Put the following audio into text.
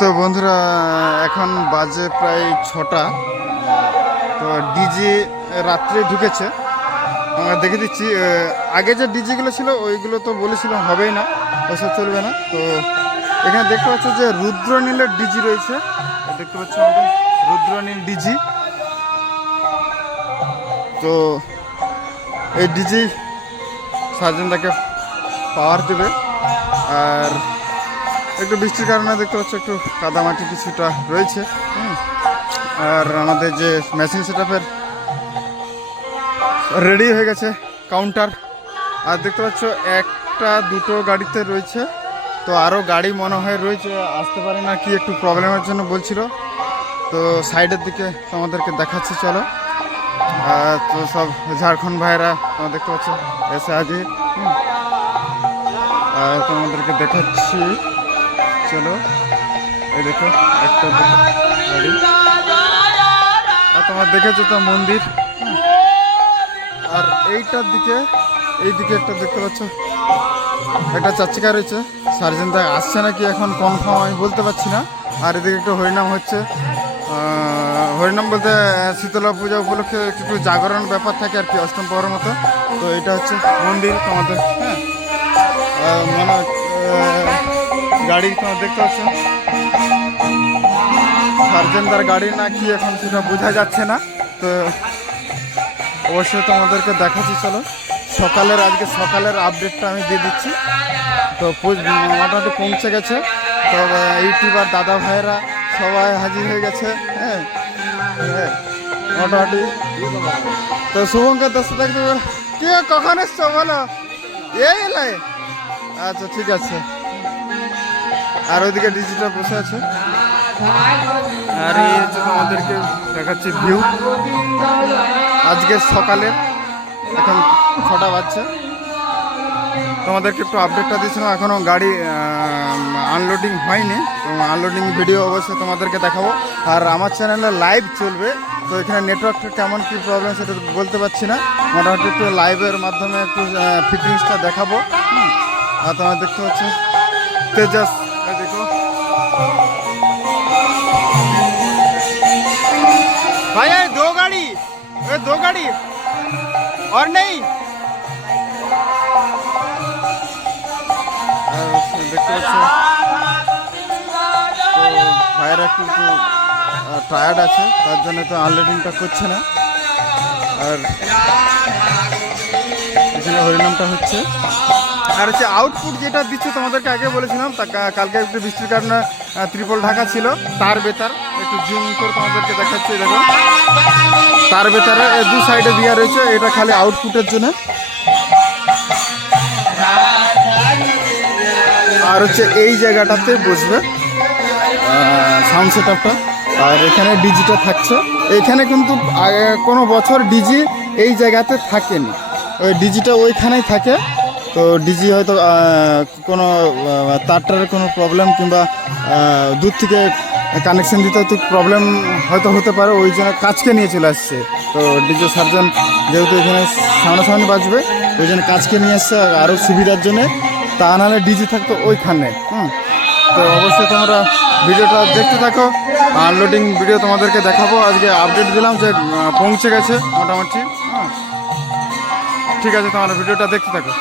তো বন্ধুরা, এখন বাজে প্রায় ছটা। তো ডিজি রাত্রে ঢুকেছে। আমরা দেখে দিচ্ছি আগে যে ডিজিগুলো ছিল, ওইগুলো তো বলেছিলাম, হবেই না, ওসব চলবে না। তো এখানে দেখতে পাচ্ছ যে রুদ্রনীলের ডিজি রয়েছে। দেখতে পাচ্ছ আমাদের রুদ্রনীল ডিজি। তো এই ডিজি সার্জেনটাকে পাওয়ার দেবে। আর একটু বৃষ্টির কারণে দেখতে পাচ্ছ একটু কাদামাটি কিছুটা রয়েছে। আর আমাদের যে মেশিন সেটআপের রেডি হয়ে গেছে কাউন্টার আর দেখতে পাচ্ছ একটা দুটো গাড়িতে রয়েছে, তো আরও গাড়ি মনে হয় রয়েছে, আসতে পারে না কি একটু প্রবলেমের জন্য বলছিল তো সাইডের দিকে তোমাদেরকে দেখাচ্ছি, চলো তো সব ঝাড়খণ্ড ভাইরা তোমরা দেখতে পাচ্ছ, এসে। আর তোমাদেরকে দেখাচ্ছি চলো, এই দেখো, একটা গাড়ি। আর তোমার দেখেছ তো মন্দির। আর এইটার দিকে, এই দিকে একটা দেখতে পাচ্ছ। একটা চাচিকা রয়েছে, সার্জেন দা আসছে নাকি এখন কনফার্ম আমি বলতে পারছি না। আর এদিকে একটু হরিনাম হচ্ছে। হরিনাম বলতে শীতলা পূজা উপলক্ষে একটু জাগরণ ব্যাপার থাকে আর কি, অষ্টম পাওয়ার মতো। তো এটা হচ্ছে মন্দির তোমাদের হ্যাঁ? মানে গাড়ি দেখতে পাচ্ছ সার্জেনদার গাড়ি না কি এখন সেটা বোঝা যাচ্ছে না। তো অবশ্যই তোমাদেরকে দেখাচ্ছি চলো। সকালের আজকে সকালের আপডেটটা আমি দিয়ে দিচ্ছি। তো মোটামুটি পৌঁছে গেছে। তো ইউটিউবার দাদা ভাইয়েরা সবাই হাজির হয়ে গেছে হ্যাঁ? হ্যাঁ, মোটামুটি। তো শুভঙ্কর দশ থাকতে কে কখন এসছো বলো? এই এলাই আচ্ছা ঠিক আছে। আর ওইদিকে ডিজিটাল বসে আছে। আর এই হচ্ছে দেখাচ্ছি ভিউ আজকে সকালে এখন ছটা বাজছে। তোমাদেরকে একটু আপডেটটা দিয়েছিলাম এখনও গাড়ি আনলোডিং হয়নি। আনলোডিং ভিডিও অবশ্যই তোমাদেরকে দেখাবো। আর আমার চ্যানেলে লাইভ চলবে। তো এখানে নেটওয়ার্কটা কেমন, কী প্রবলেম সেটা বলতে পারছি না। মোটামুটি একটু লাইভের মাধ্যমে একটু ফিটিংসটা দেখাবো। আর তোমার দেখতে পাচ্ছ, তেজাস দেখো भाई ये दो गाड़ी ये दो गाड़ी और नहीं আর দেখতে পাচ্ছ তো ভাইয়েরা একটু একটু টায়ার্ড আছে তার জন্য তো আনলোডিংটা করছে না আর এখানে হরিনামটা হচ্ছে আর হচ্ছে আউটপুট যেটা দিচ্ছে তোমাদেরকে আগে বলেছিলাম, তা কালকে একটু বৃষ্টির কারণে ত্রিপল ঢাকা ছিল। তার বেতার, একটু জুম করে তোমাদেরকে দেখাচ্ছি, দেখো। তার বেতারে দু সাইডে দেওয়া রয়েছে, এটা খালি আউটপুটের জন্য। আর হচ্ছে এই জায়গাটাতে বসবে সাউন্ড সেট আপটা আর এখানে ডিজিটা থাকছে। এখানে কিন্তু কোনো বছর ডিজি এই জায়গাতে থাকেনি। ওই ডিজিটা ওইখানেই থাকে। তো ডিজি হয়তো কোনো তারটার কোনো প্রবলেম কিংবা দূর থেকে কানেকশন দিতে হয়তো প্রবলেম হয়তো হতে পারে, ওই জন্য কাজকে নিয়ে চলে আসছে। তো ডিজে সার্জন যেহেতু এখানে সামনাসামনি বাজবে, ওই জন্য কাজকে নিয়ে আসছে আরও সুবিধার জন্য। তা নাহলে ডিজি থাকতো ওইখানে, হুম। তো অবশ্যই তোমরা ভিডিওটা দেখতে থাকো আনলোডিং ভিডিও তোমাদেরকে দেখাবো। আজকে আপডেট দিলাম যে পৌঁছে গেছে মোটামুটি ঠিক আছে, তোমরা ভিডিওটা দেখতে থাকো।